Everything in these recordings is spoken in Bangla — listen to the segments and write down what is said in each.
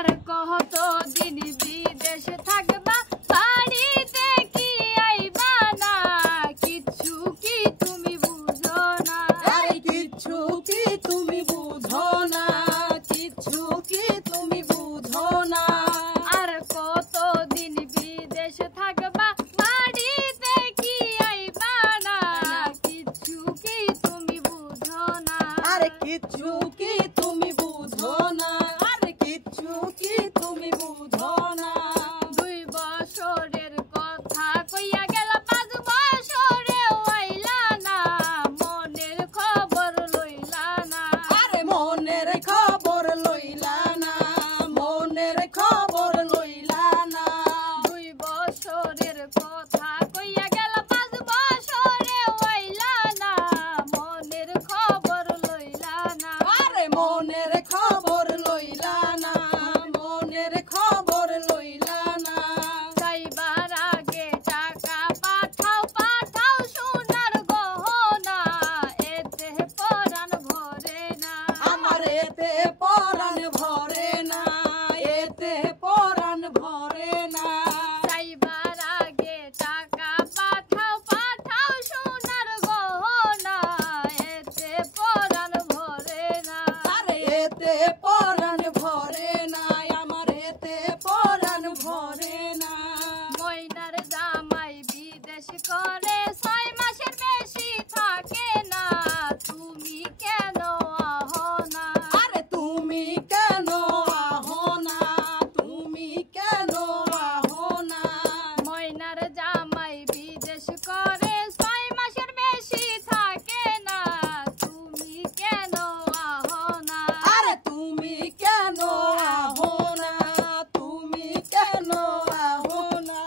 আর কতদিন বিদেশে থাকবা বাড়িতে কি আইবা না কিচ্ছু কি তুমি বুঝো না আরে কিচ্ছু কি তুমি বুঝো না কিচ্ছু কি তুমি বুঝো না আর কতদিন বিদেশে থাকবা বাড়িতে কি আইবা না কিচ্ছু কি তুমি বুঝো না আরে কিচ্ছু কি তুমি বুঝো না আরে কিচ্ছু কি তুমি বুঝো না 2 বছরের কথা কইয়া গেল 5 বছরেও আইলা না মনের খবর লইলা না আরে মনের খবর লইলা না মনের খবর লইলা না 2 বছরের কথা কইয়া গেল 5 বছরেও আইলা না মনের খবর লইলা না আরে মনের খবর লইলা না মনের খবর লইলা না যাইবার আগে টাকা পাঠাও সোনার গহনা এতে পরাণ ভরে না আমার এতে পরাণ ভরে না এতে পরাণ ভরে না যাইবার আগে টাকা পাঠাও সোনার গহনা এতে পরাণ ভরে না আরে এতে পরাণ ভরে না আমার এতে পরাণ ভরে না ময়নার জামাই বিদেশ করে 6 মাসের বেশি থাকে না তুমি কেন আহো না আরে তুমি কেন আহো না তুমি কেন আহো না ময়নার জামাই বিদেশ করে 6 মাসের বেশি থাকে না তুমি কেন আহো না আরে তুমি কেন আহো না তুমি কেন আহো না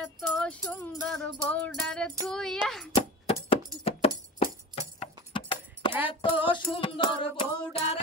এত সুন্দর বউডার তুইয়া এত সুন্দর বউডার